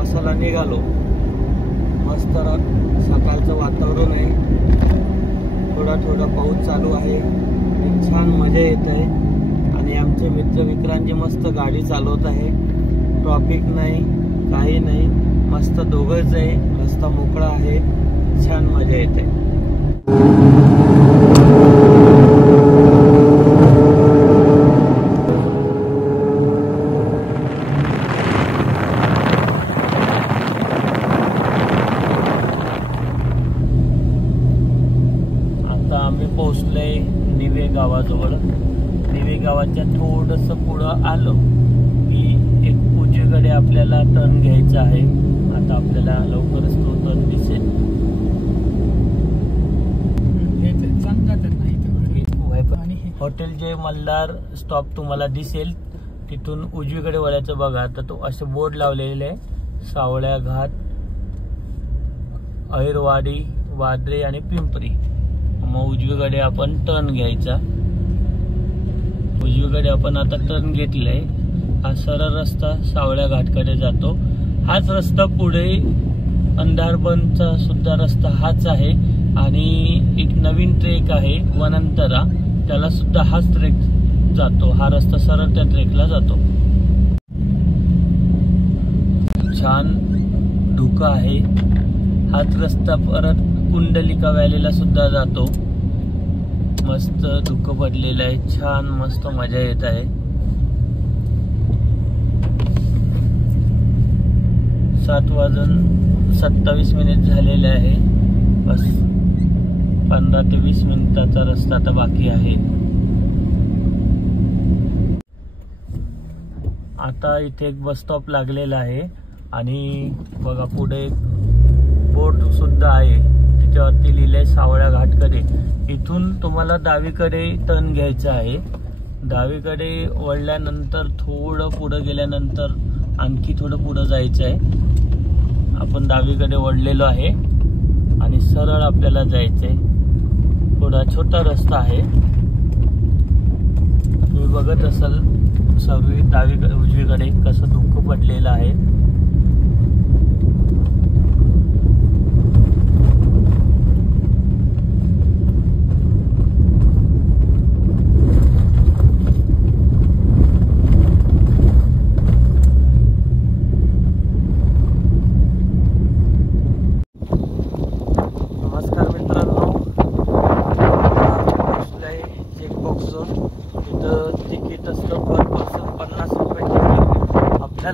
प्रवासाला निघालो। मस्त सकाळचं वातावरण आहे, थोडा थोडा पाऊस चालू आहे, छान मजा येत आहे आणि आमचे मित्रांची मस्त गाडी चालवत आहे। ट्रॅफिक नाही, काही नाही, मस्त दोघंच आहे, रस्ता मोकळा आहे, छान मजा येते। आम्ही पोहोचलोय निवे गावाजवळ। निवे गावाच्या थोडंसं पुढं आलो की एक उजवीकडे आपल्याला टर्न घ्यायचा आहे। आता आपल्याला लवकरच तो टर्न दिसेल। हॉटेल जे मल्हार स्टॉप तुम्हाला दिसेल, तिथून उजवीकडे वळायचं बघा। तर तो असे बोर्ड लावलेले आहे, सावळ्या घाट, अहिरवाडी, वाद्रे आणि पिंपरी। मग उजवीकडे आपण टर्न घ्यायचा। उजवीकडे आपण आता टर्न घेतलाय। हा सरळ रस्ता सावळ्या घाटकडे जातो। हाच रस्ता पुढे अंधारबनचा सुद्धा रस्ता हाच आहे आणि एक नवीन ट्रेक आहे वनंतरा, त्याला सुद्धा हाच ट्रेक जातो। हा रस्ता सरळ त्या ट्रेकला जातो। छान धुकं आहे। हाच रस्ता परत कुंडलिका व्हॅलीला सुद्धा जातो। मस्त धुकं पडलेलं आहे, छान मस्त मजा येत आहे। 7:27 झालेले आहे। बस 15 ते 20 मिनिटाचा रस्ता आता बाकी आहे। आता इथे एक बस स्टॉप लागलेला आहे आणि बघा पुढे बोर्ड सुद्धा आहे, त्याच्यावरती लिहिलंय सावळ्या घाटकडे। इथून तुम्हाला डावीकडे टर्न घ्यायचा आहे। डावीकडे वळल्यानंतर थोडं पुढे गेल्यानंतर आणखी थोडं पुढे जायचं आहे। आपण डावीकडे वळलेलो आहे आणि सरळ आपल्याला जायचंय। थोडा छोटा रस्ता आहे, तुम्ही बघत असाल डावीकडे उजवीकडे कसं धुकं पडलेलं आहे।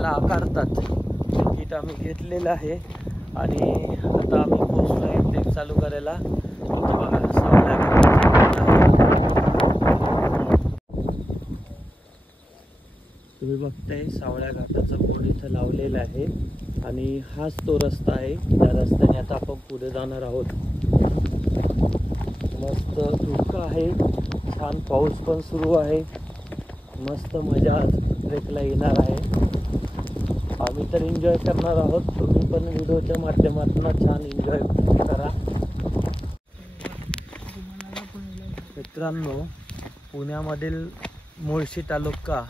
आकारतात तिकीट आम्ही घेतलेलं आहे आणि आता आम्ही पोहोचलोय ट्रेक चालू करायला। बघा सावळ्या तुम्ही बघताय सावळ्या घाटाचा बोर्ड इथं लावलेला आहे आणि हाच तो रस्ता आहे, त्या रस्त्याने आता आपण पुढे जाणार आहोत। मस्त धुकं आहे, छान पाऊस पण सुरू आहे, मस्त मजा ट्रेकला येणार आहे। आम्ही तर एन्जॉय करणार आहोत, तुम्ही पण व्हिडिओच्या माध्यमातून छान एन्जॉय करा। मित्रांनो, पुण्यामधील मुळशी तालुका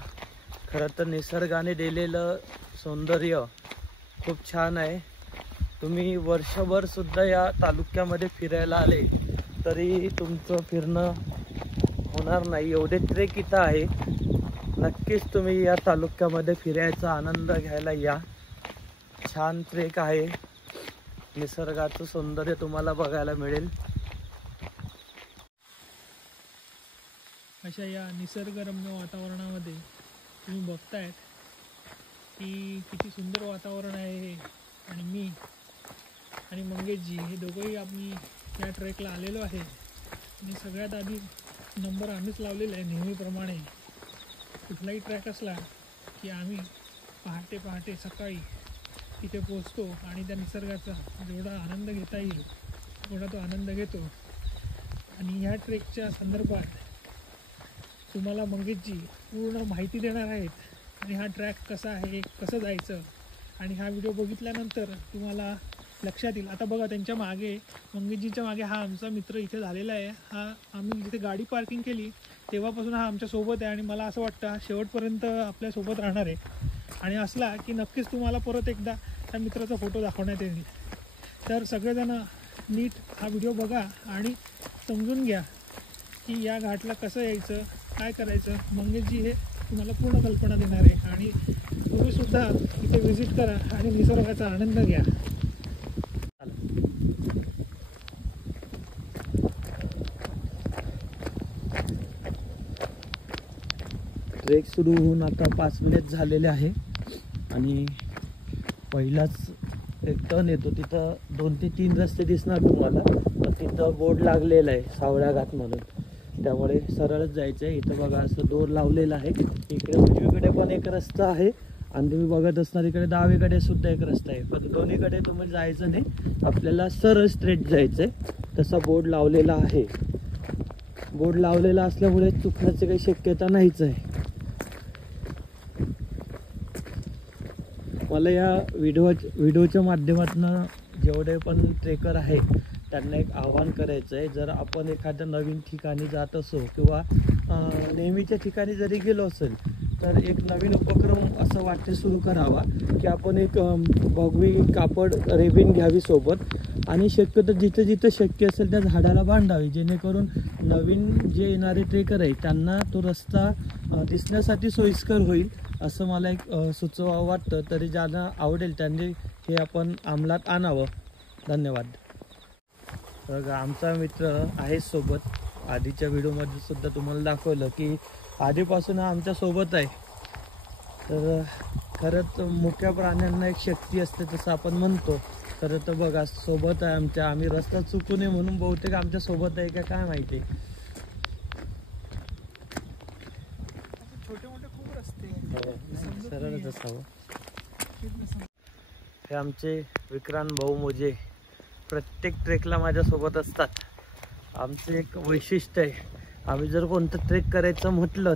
खरं तर निसर्गाने दिलेलं सौंदर्य खूप छान आहे। तुम्ही वर्षभर सुद्धा या तालुक्यामध्ये फिरायला आले तरी तुमचं फिरणं होणार नाही, एवढे ट्रेक इथं आहे। नक्कीच तुम्ही या तालुक्यामध्ये फिरायचा आनंद घ्यायला या। छान ट्रेक आहे, निसर्गाचं सौंदर्य तुम्हाला बघायला मिळेल। अशा या निसर्गरम्य वातावरणामध्ये तुम्ही बघतायत की किती सुंदर वातावरण आहे हे। आणि मी आणि मंगेशजी हे दोघंही आम्ही या ट्रेकला आलेलो आहे आणि सगळ्यात आधी नंबर आम्हीच लावलेला आहे। नेहमीप्रमाणे कुठलाही ट्रॅक असला की आम्ही पहाटे सकाळी तिथे पोहोचतो आणि त्या निसर्गाचा जेवढा आनंद घेता येईल तेवढा तो आनंद घेतो। आणि ह्या ट्रेकच्या संदर्भात तुम्हाला मंगेशजी पूर्ण माहिती देणार आहेत आणि हा ट्रॅक कसा आहे, कसं जायचं, आणि हा व्हिडिओ बघितल्यानंतर तुम्हाला लक्षात येईल। आता बघा त्यांच्या मागे, मंगेशजीच्या मागे हा आमचा मित्र इथे झालेला आहे। हा आम्ही जिथे गाडी पार्किंग केली तेव्हापासून हा आमच्यासोबत आहे आणि मला असं वाटतं हा शेवटपर्यंत आपल्यासोबत राहणार आहे। आणि असला की नक्कीच तुम्हाला परत एकदा त्या मित्राचा फोटो दाखवण्यात येईल. तर सगळेजण नीट हा व्हिडिओ बघा आणि समजून घ्या की या घाटला कसं यायचं, काय करायचं. मंगेशजी हे तुम्हाला पूर्ण कल्पना देणार आहे आणि तुम्हीसुद्धा इथे व्हिजिट करा आणि निसर्गाचा आनंद घ्या. ट्रेक सुरू होऊन आता 5 मिनिट झालेले आहे आणि पहिलाच एक टर्न येतो. तिथं 2 ते 3 रस्ते दिसणार तुम्हाला, तर तिथं बोर्ड लागलेला आहे सावळ्या घाट म्हणून, त्यामुळे सरळच जायचं आहे. इथं बघा असं दोर लावलेलं आहे. इकडे उजवीकडे पण एक रस्ता आहे आणि तुम्ही बघत असणार इकडे डावीकडे सुद्धा एक रस्ता आहे. पण दोन्हीकडे तुम्ही जायचं नाही, आपल्याला सरळ स्ट्रेट जायचं आहे. तसा बोर्ड लावलेला आहे. बोर्ड लावलेला असल्यामुळे चुकण्याची काही शक्यता नाहीच आहे. मला या व्हिडिओच्या माध्यमातून जेवढे पण ट्रेकर आहे त्यांना एक आव्हान करायचं आहे. जर आपण एखाद्या नवीन ठिकाणी जात असो किंवा नेहमीच्या ठिकाणी जरी गेलो असेल तर एक नवीन उपक्रम असं वाटते सुरू करावा की आपण एक भगवी कापड रेबिन घ्यावी सोबत आणि शक्यतो जिथं जिथं शक्य असेल त्या झाडाला बांधावी, जेणेकरून नवीन जे येणारे ट्रेकर आहे त्यांना तो रस्ता दिसण्यासाठी सोयीस्कर होईल, असं मला एक सुचवावं वाटतं. तरी ज्यांना आवडेल त्यांनी हे आपण अंमलात आणावं. धन्यवाद. बघा आमचा मित्र आहे सोबत. आधीच्या व्हिडिओमध्ये सुद्धा तुम्हाला दाखवलं की आधीपासून आमच्या सोबत आहे. तर खरंच मुख्य प्राण्यांना एक शक्ती असते तसं आपण म्हणतो. खरं तर बघा सोबत आहे आमच्या. आम्ही रस्ता चुकू नये म्हणून बहुतेक आमच्या सोबत आहे का काय माहिती. छोटे मोठे खूप रस्ते सरळच असावं. हे आमचे विक्रांत भाऊ मोजे प्रत्येक ट्रेकला माझ्यासोबत असतात. आमचं एक वैशिष्ट्य आहे, आम्ही जर कोणतं ट्रेक करायचं म्हटलं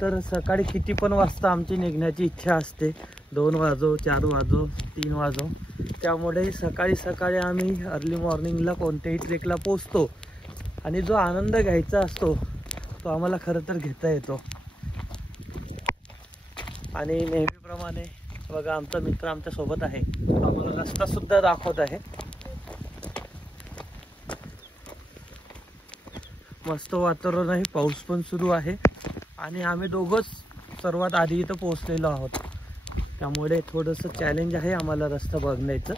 तर सकाळी किती पण वाजता आमची निघण्याची इच्छा असते. 2 वाजो, 4 वाजो, 3 वाजो. त्यामुळे सकाळी सकाळी आम्ही अर्ली मॉर्निंगला कोणत्याही ट्रेकला पोचतो आणि जो आनंद घ्यायचा असतो तो आम्हाला खरं तर घेता येतो. आणि नेहमीप्रमाणे बघा आमचा मित्र आमच्या सोबत आहे, आम्हाला रस्ता सुद्धा दाखवत आहे. मस्त वातावरण आहे, पाऊस पण सुरू आहे आणि आम्ही दोघंच सर्वात आधी इथं पोहोचलेलो आहोत. त्यामुळे थोडंसं चॅलेंज आहे आम्हाला रस्ता बघण्याचं.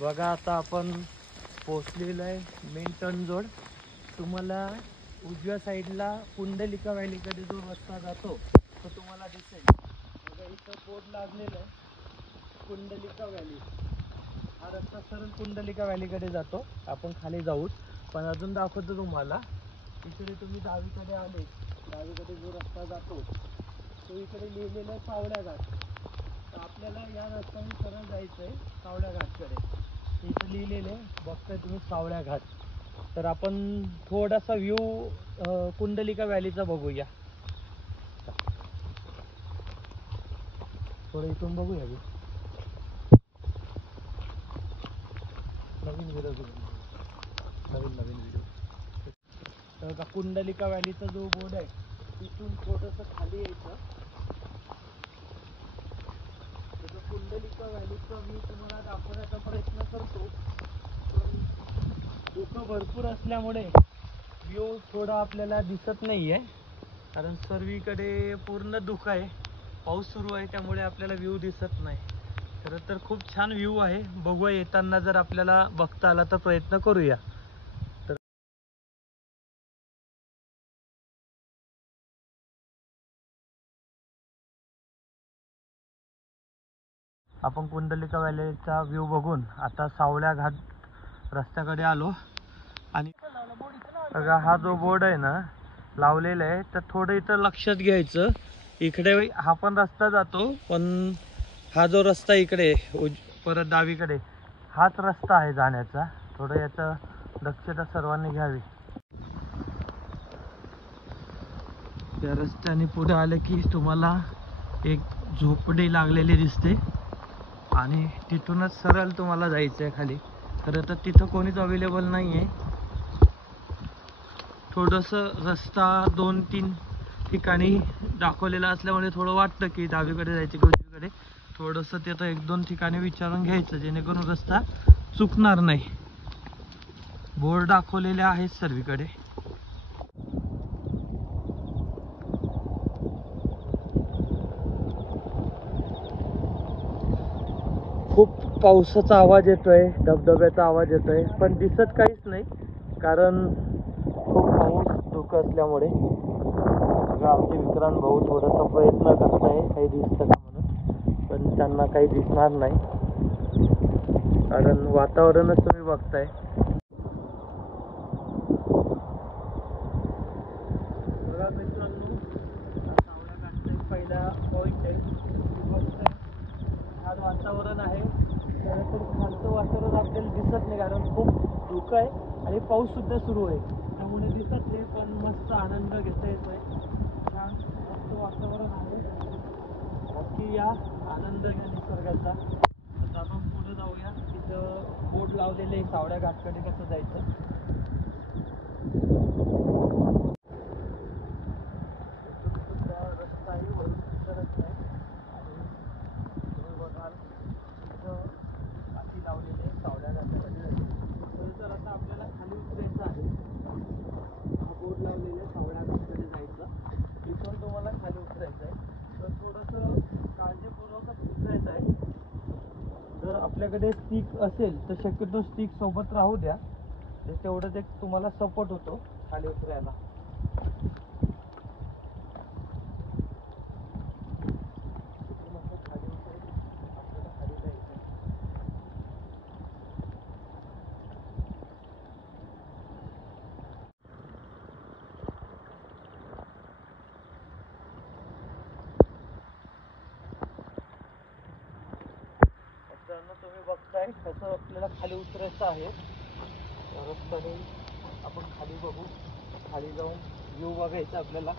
बघा आता आपण पोचलेलं आहे मेन टर्न जोड. तुम्हाला उजव्या साईडला कुंडलिका व्हॅलीकडे जो रस्ता जातो तो तुम्हाला दिसेल. बघा इथं बोर्ड लागलेलं आहे कुंडलिका व्हॅली. हा रस्ता सरळ कुंडलिका व्हॅलीकडे जातो. आपण खाली जाऊ, पण अजून दाखवतो तुम्हाला. इकडे तुम्ही डावीकडे आले, डावीकडे जो रस्ता जातो तो इकडे लिहिलेला आहे सावळ्या घाट. तर आपल्याला या रस्त्याने सरळ जायचं आहे सावळ्या घाटकडे. इथं लिहिलेलं आहे बघताय तुम्ही सावळ्या घाट. तर आपण थोडासा व्ह्यू कुंडलिका व्हॅलीचा बघूया. थोडं इथून बघूया की नवीन व्हिडिओ नवीन व्हिडिओ. तर का कुंडलिका व्हॅलीचा जो बोर्ड आहे तिथून थोडंसं खाली यायचं. त्याचं कुंडलिका व्हॅलीचा व्ह्यू तुम्हाला दाखवण्याचा प्रयत्न करतो, पण धुकं भरपूर असल्यामुळे व्ह्यू थोडा आपल्याला दिसत नाही आहे. कारण सर्वीकडे पूर्ण धुकं आहे, पाऊस सुरू आहे, त्यामुळे आपल्याला व्ह्यू दिसत नाही. खरं तर खूप छान व्ह्यू आहे. बघूया येताना जर आपल्याला बघता आला तर प्रयत्न करूया. तर आपण कुंडलिका व्हॅलीचा व्ह्यू बघून आता सावळ्या घाट रस्त्याकडे आलो. आणि बघा हा जो बोर्ड आहे ना लावलेला आहे, तर थोडं इथं लक्षात घ्यायचं. इकडे हा पण रस्ता जातो, पण हा जो रस्ता इकडे परत डावीकडे हाच रस्ता आहे जाण्याचा. थोडं याचं दक्षता सर्वांनी घ्यावी. या रस्त्याने पुढे आले की तुम्हाला एक झोपडी लागलेली दिसते आणि तिथूनच सरळ तुम्हाला जायचं आहे खाली. खरं तर तिथं कोणीच अवेलेबल नाही आहे. थोडंसं रस्ता 2-3 ठिकाणी दाखवलेला असल्यामुळे थोडं वाटतं की डावीकडे जायचं की उजवीकडे. थोडंसं ते तर 1-2 ठिकाणी विचारून घ्यायचं जेणेकरून रस्ता चुकणार नाही. बोर्ड दाखवलेले आहेत सर्वीकडे. खूप पावसाचा आवाज येतोय, धबधब्याचा आवाज येतोय, पण दिसत काहीच नाही कारण खूप पाऊस धुकं असल्यामुळे. आमचे विक्रांत भाऊ थोडासा प्रयत्न करताय काही दिसतं का म्हणून, पण त्यांना काही दिसणार नाही कारण वातावरणच तुम्ही बघताय. बघा मित्रांनो, सावळ्या घाटचा एक पहिला पॉईंट आहे. छान वातावरण आहे. खरं तर खालचं वातावरण आपल्याला दिसत नाही कारण खूप धुकं आहे आणि पाऊस सुद्धा सुरू आहे, त्यामुळे दिसत नाही, पण मस्त आनंद घेता येतोय. छान मस्त वातावरण आहे. नक्की या, आनंद घ्या निसर्गाचा. आता आपण पुढे जाऊया. तिथं बोर्ड लावलेले आहे सावळ्या घाटकडे कसं जायचं. रस्ता आहे, वरून रस्ता आहे आणि तुम्ही बघाल तिथं काठी लावलेली आहे सावळ्या घाटामध्ये जायचं. तर आता आपल्याला खाली उतरायचं आहे. हा बोर्ड लावलेला आहे सावळ्या घाटकडे जायचं. तिथून तुम्हाला खाली उतरायचं आहे. तर थोडंसं काळजीपूर्वकच उतरायचं आहे. जर आपल्याकडे स्टिक असेल तर शक्यतो स्टिक सोबत राहू द्या, तर तेवढंच एक तुम्हाला सपोर्ट होतो खाली उतरायला. तुम्ही बघताय कसं आपल्याला खाली उतरायचं आहे. रस्त्याने आपण खाली बघू, खाली जाऊन व्ह्यू बघायचा आपल्याला.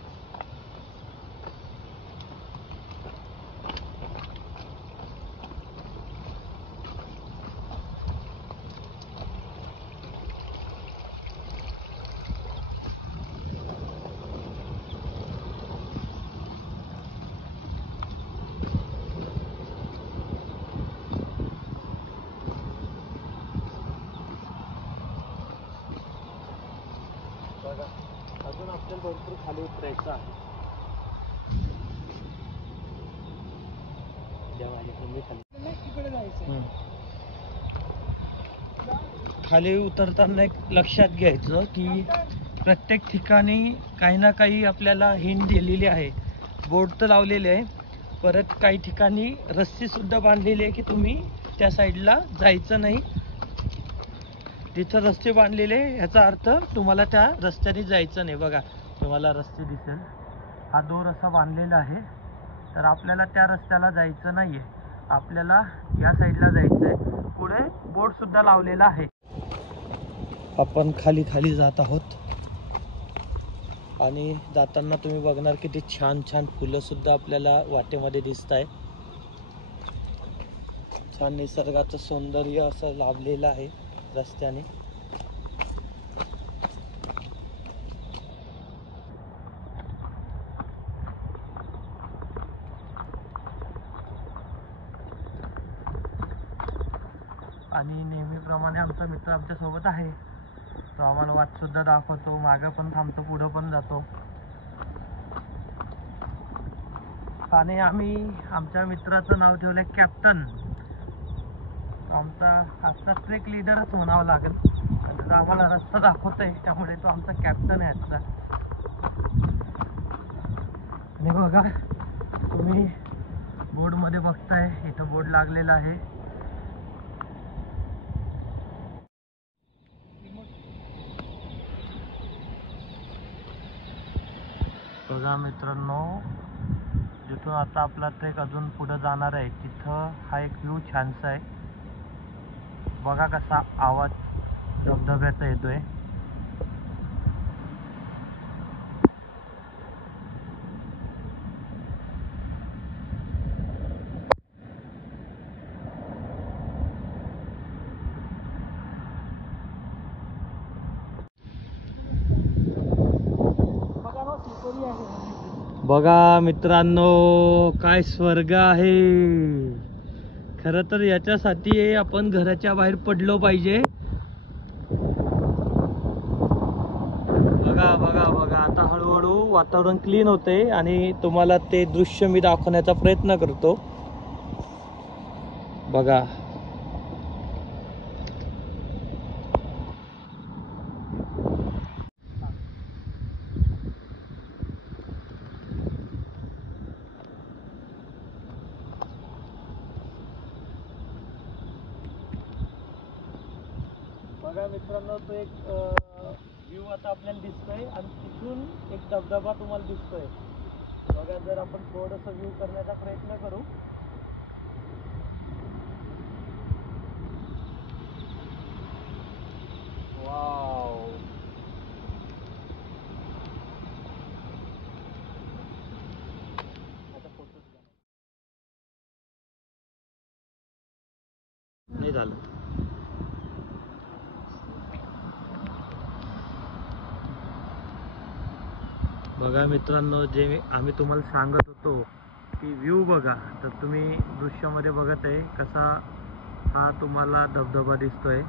बघा अजून आपल्याला भरपूर खाली उतरायचं आहे. खाली उतरताना एक लक्षात घ्यायचं की प्रत्येक ठिकाणी काही ना काही आपल्याला हिंट दिलेली आहे. बोर्ड तर लावलेले आहे, परत काही ठिकाणी रस्सी सुद्धा बांधलेली आहे की तुम्ही त्या साईडला जायचं नाही. तिथं रस्ते बांधलेले याचा अर्थ तुम्हाला त्या रस्त्याने जायचं नाही. बघा तुम्हाला रस्ते दिसेल, हा दोर असा बांधलेला आहे. तर आपल्याला त्या रस्त्याला जायचं नाही आहे, आपल्याला या साईडला जायचं आहे. पुढे बोर्ड सुद्धा लावलेला आहे. आपण खाली खाली जात आहोत आणि जाताना तुम्ही बघणार किती छान छान फुलं सुद्धा आपल्याला वाटेमध्ये दिसत आहे. छान निसर्गाचं सौंदर्य असं लाभलेलं आहे रस्त्याने. आणि नेहमीप्रमाणे आमचा मित्र आमच्या सोबत आहे. तो आम्हाला वाट सुद्धा दाखवतो, मागं पण थांबतो, पुढं पण जातो. आणि आम्ही आमच्या मित्राचं नाव ठेवलं कॅप्टन. आमचा आजचा ट्रेक लीडरच म्हणावं लागेल. तो आम्हाला रस्ता दाखवतोय, त्यामुळे तो आमचा कॅप्टन आहे आजचा. आणि बघा तुम्ही बोर्डमध्ये बघताय, इथं बोर्ड लागलेला आहे. बघा मित्रांनो, जिथून आता आपला ट्रेक अजून पुढे जाणार आहे तिथं हा एक व्ह्यू छानसा आहे. बघा कसा आवाज धबधब्याचा येतोय. बघा मित्रांनो, काय स्वर्ग आहे. खरं तर याच्यासाठी आपण घराच्या बाहेर पडलो पाहिजे. बघा बघा बघा, आता हळूहळू वातावरण क्लीन होते आणि तुम्हाला ते दृश्य मी दाखवण्याचा प्रयत्न करतो. बघा बघा मित्रांनो, तो एक व्ह्यू आता आपल्याला दिसतोय आणि तिथून एक धबधबा तुम्हाला दिसतोय. बघा, जर आपण थोडंसं व्ह्यू करण्याचा प्रयत्न करू. वाव, आता फोटोच नाही झालं. बघा मित्रांनो, जे आम्ही तुम्हाला सांगत होतो की व्ह्यू बघा, तर तुम्ही दृश्यामध्ये बघत आहे कसा हा तुम्हाला धबधबा दिसतोय.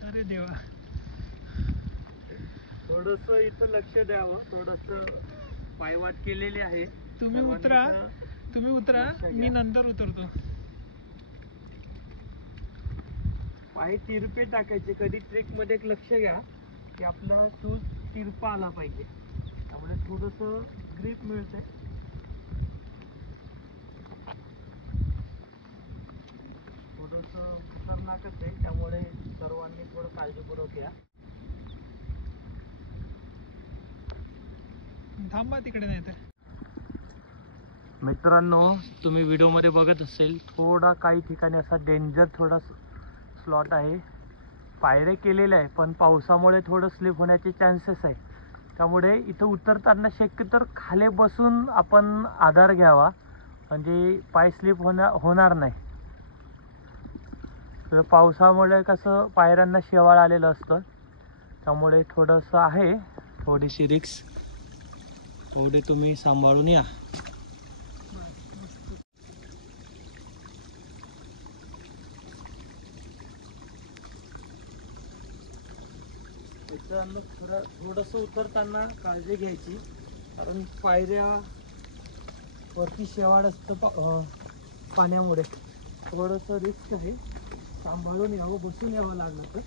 अरे देवा, थोडस इथं लक्ष द्यावं. थोडस पायवाट केलेली आहे. तुम्ही उतरा, मी नंतर उतरतो. पाय तिरपे टाकायचे. कधी ट्रेक मध्ये एक लक्ष घ्या की आपला शूज तिरपा आला पाहिजे, त्यामुळे थोडस ग्रिप मिळते. थोडस खतरनाकच आहे, त्यामुळे सर्वांनी थोडं काळजीपूर्वक घ्या. थांबा तिकडे, नाही तर. मित्रांनो, तुम्ही व्हिडिओमध्ये बघत असेल, थोडा काही ठिकाणी असा डेंजर थोडा स्लॉट आहे. पायरे केलेले आहे, पण पावसामुळे थोडं स्लिप होण्याचे चान्सेस आहे. त्यामुळे इथं उतरताना शक्यतो खाली बसून आपण आधार घ्यावा, म्हणजे पाय स्लिप होणार नाही. तर पावसामुळे कसं पायऱ्यांना शेवाळ आलेलं असतं, त्यामुळे थोडंसं आहे, थोडीशी रिक्स. थोडे तुम्ही सांभाळून या. मित्रांनो, थोडंसं उतरताना काळजी घ्यायची, कारण पायऱ्या वरती शेवाळ असतं पाण्यामुळे. थोडंसं रिस्क आहे, सांभाळून यावं, बसून यावं लागलं तर.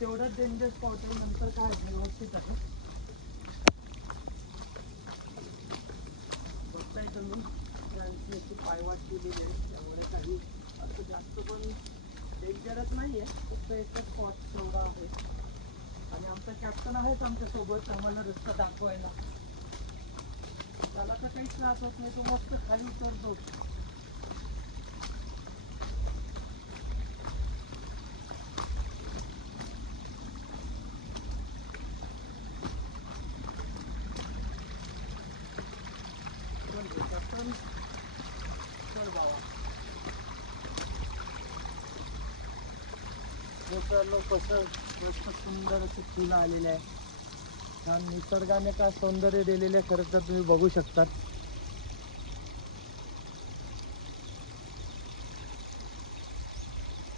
तेवढंच डेंजर स्पॉट आहे, नंतर काय व्यवस्थित आहे. बघताय तुम्ही, याची पायवाट केलेली आहे, त्यामुळे काही असं जास्त पण डेंजरच नाही आहे. फक्त एकच स्पॉट तेवढा आहे आणि आमचा कॅप्टन आहेच आमच्यासोबत, आम्हाला रस्ता दाखवायला. त्याला तर काहीच त्रास होत नाही, तो मस्त खाली उतरतो. मित्रांनो, कसं मस्त सुंदर असे फुलं आलेले आहे. छान निसर्गाने का सौंदर्य दिलेले आहे, खरं तर तुम्ही बघू शकतात.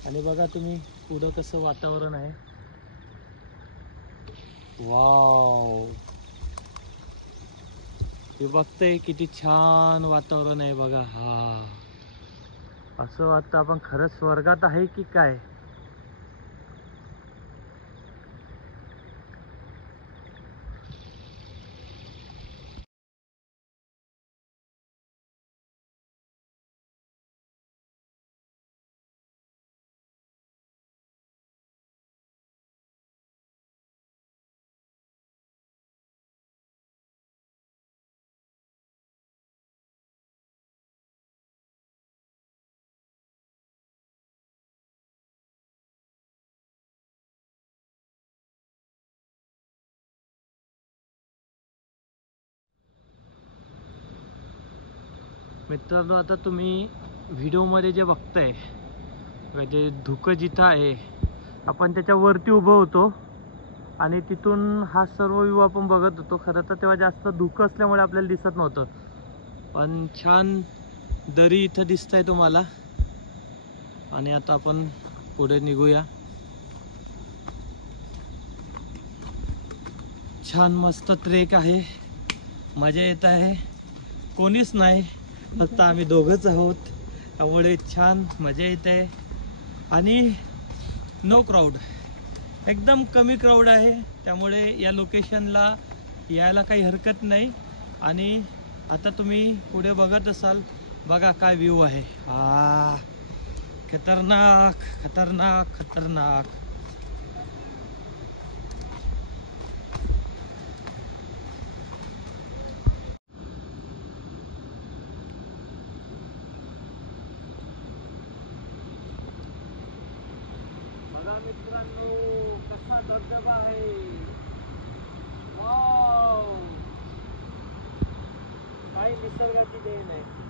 आणि बघा तुम्ही पुढं कसं वातावरण आहे. वाव, हे बघताय किती छान वातावरण आहे बघा. हा, असं वाटतं आपण खरंच स्वर्गात आहे की काय. मित्रांनो, आता तुम्ही व्हिडिओमध्ये जे बघताय, म्हणजे धुकं जिथं आहे, आपण त्याच्यावरती उभं होतो आणि तिथून हा सर्व व्ह्यू आपण बघत होतो. खरं तर तेव्हा जास्त धुकं असल्यामुळे आपल्याला दिसत नव्हतं, पण छान दरी इथं दिसतंय तुम्हाला. आणि आता आपण पुढे निघूया. छान मस्त ट्रेक आहे, मजा येत आहे. कोणीच नाही, फक्त आम्ही दोघंच आहोत, त्यामुळे छान मजा येते. आणि नो क्राऊड, एकदम कमी क्राऊड आहे, त्यामुळे या लोकेशनला यायला काही हरकत नाही. आणि आता तुम्ही पुढे बघत असाल, बघा काय व्ह्यू आहे. खतरनाक खतरनाक खतरनाक. बघा मित्रांनो, कसा धबधबा आहे. वाव, काही निसर्गाची देण आहे.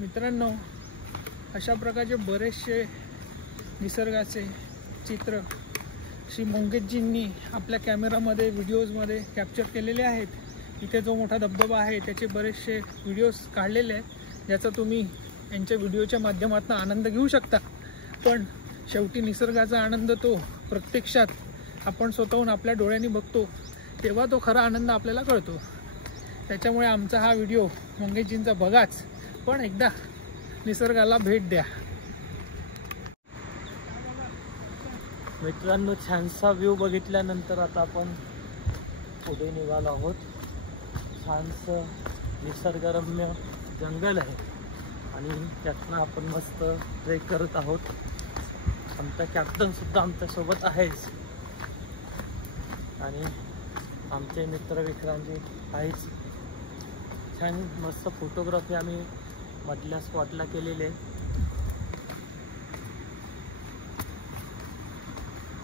मित्रांनो, अशा प्रकारचे बरेचसे निसर्गाचे चित्र श्री मंगेशजींनी आपल्या कॅमेरामध्ये व्हिडिओजमध्ये कॅप्चर केलेले आहेत. इथे जो मोठा धबधबा आहे त्याचे बरेचसे व्हिडिओज काढलेले आहेत, ज्याचा तुम्ही यांच्या व्हिडिओच्या माध्यमातून आनंद घेऊ शकता. पण शेवटी निसर्गाचा आनंद तो प्रत्यक्षात आपण स्वतःहून आपल्या डोळ्यांनी बघतो, तेव्हा तो खरा आनंद आपल्याला कळतो. त्याच्यामुळे आमचा हा व्हिडिओ मंगेशजींचा बघाच, पण एकदा निसर्गाला भेट द्या. मित्रांनो, छानसा व्ह्यू बघितल्यानंतर आता आपण पुढे निघालो आहोत. छानसं निसर्गरम्य जंगल आहे आणि त्यातनं आपण मस्त ट्रेक करत आहोत. आमचा कॅप्टन सुद्धा आमच्यासोबत आहेच आणि आमचे मित्र विक्रांतजी आहेच. छान मस्त फोटोग्राफी आम्ही मधल्या स्पॉटला केलेली आहे.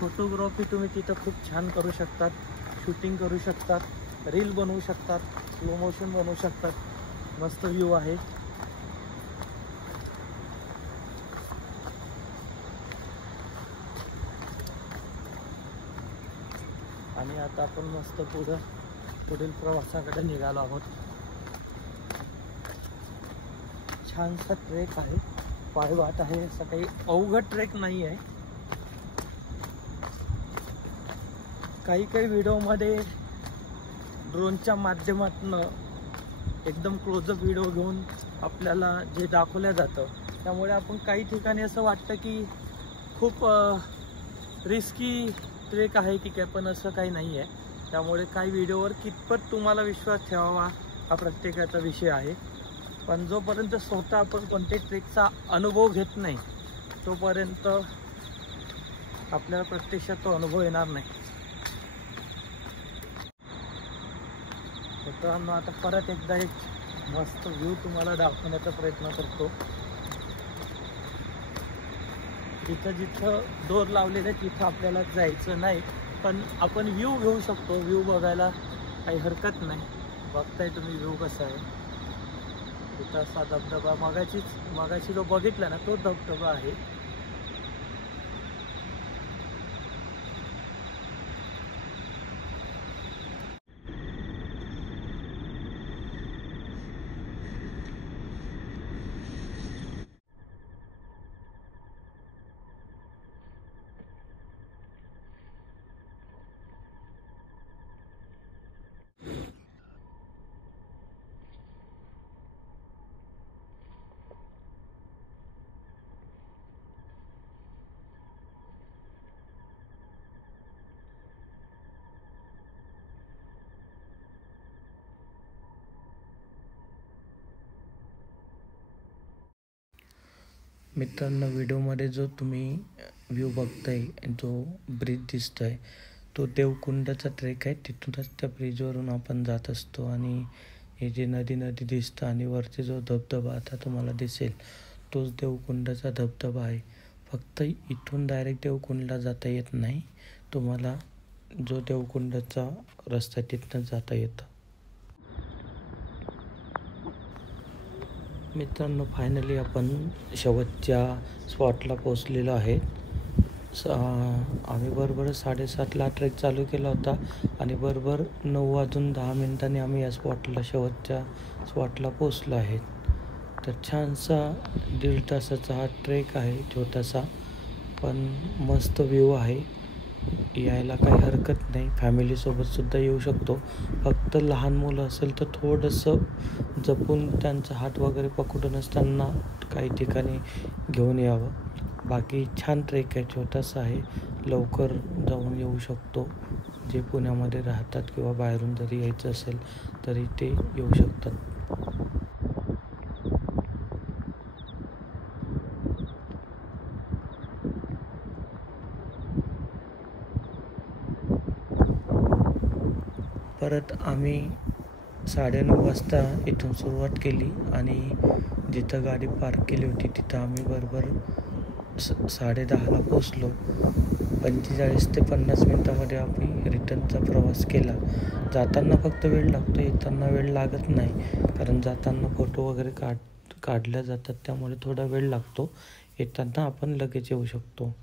फोटोग्राफी तुम्ही तिथं खूप छान करू शकतात, शूटिंग करू शकतात, रील बनवू शकतात, स्लो मोशन बनवू शकतात. मस्त व्ह्यू आहे. आणि आता आपण मस्त पुढील प्रवासाकडे निघालो आहोत. छानसा ट्रेक आहे, पायवाट आहे, असं काही अवघड ट्रेक नाही आहे. काही व्हिडिओमध्ये ड्रोनच्या माध्यमातून एकदम क्लोजअप व्हिडिओ घेऊन आपल्याला जे दाखवलं जातं, त्यामुळे आपण काही ठिकाणी असं वाटतं की खूप रिस्की ट्रेक आहे की काय, पण असं काही नाही आहे. त्यामुळे काही व्हिडिओवर कितपत तुम्हाला विश्वास ठेवावा हा प्रत्येकाचा विषय आहे. पण जोपर्यंत स्वतः आपण कोणत्याही ट्रेकचा अनुभव घेत नाही तोपर्यंत आपल्याला प्रत्यक्षात तो अनुभव येणार नाही. मित्रांनो, आता परत एकदा एक मस्त व्ह्यू तुम्हाला दाखवण्याचा प्रयत्न करतो. जिथं दोर लावलेले तिथं आपल्याला जायचं नाही, पण आपण व्ह्यू घेऊ शकतो. व्ह्यू बघायला काही हरकत नाही. बघताय तुम्ही व्ह्यू कसा आहे. तिथं असा धबधबा मगाशी जो बघितला ना, तो धबधबा आहे. मित्रांनो, व्हिडिओमध्ये जो तुम्ही व्ह्यू बघताय, जो ब्रिज दिसतोय, तो देवकुंडचा ट्रेक आहे. तिथूनच त्या ब्रिजवरून आपण जात असतो आणि हे जे नदी दिसतं आणि वरती जो धबधबा आता तुम्हाला दिसेल, तोच देवकुंडाचा धबधबा आहे. फक्त इथून डायरेक्ट देवकुंडला जाता येत नाही. तुम्हाला जो देवकुंडाचा रस्ता तिथनं जाता येतं. मित्रांनो, फायनली आपण शेवटच्या स्पॉटला पोचलेलो आहे. आम्ही बरोबर 7:30ला ट्रेक चालू केला होता आणि बरोबर 9:10 आम्ही या शेवटच्या स्पॉटला पोचलो आहे. तर छानसा 1.5 तासाचा हा ट्रेक आहे, छोटासा पण मस्त व्ह्यू आहे. यायला काही हरकत नाही, फॅमिलीसोबतसुद्धा येऊ शकतो. फक्त लहान मुलं असेल तर थोडंसं जपून त्यांचा हात वगैरे पकडूनच त्यांना काही ठिकाणी घेऊन यावं. बाकी छान ट्रेक आहे, छोटासा आहे, लवकर जाऊन येऊ शकतो. जे पुण्यामध्ये राहतात किंवा बाहेरून जरी यायचं असेल तरी ते येऊ शकतात. परत आम्ही 9:30 वाजता इथून सुरुवात केली आणि जिथं गाडी पार्क केली होती तिथं आम्ही बरोबर 10:30ला पोचलो. 45 ते 50 मिनटामध्ये आम्ही रिटर्नचा प्रवास केला. जाताना फक्त वेळ लागतो, येताना वेळ लागत नाही, कारण जाताना फोटो वगैरे काढल्या जातात, त्यामुळे थोडा वेळ लागतो. येताना आपण लगेच येऊ शकतो.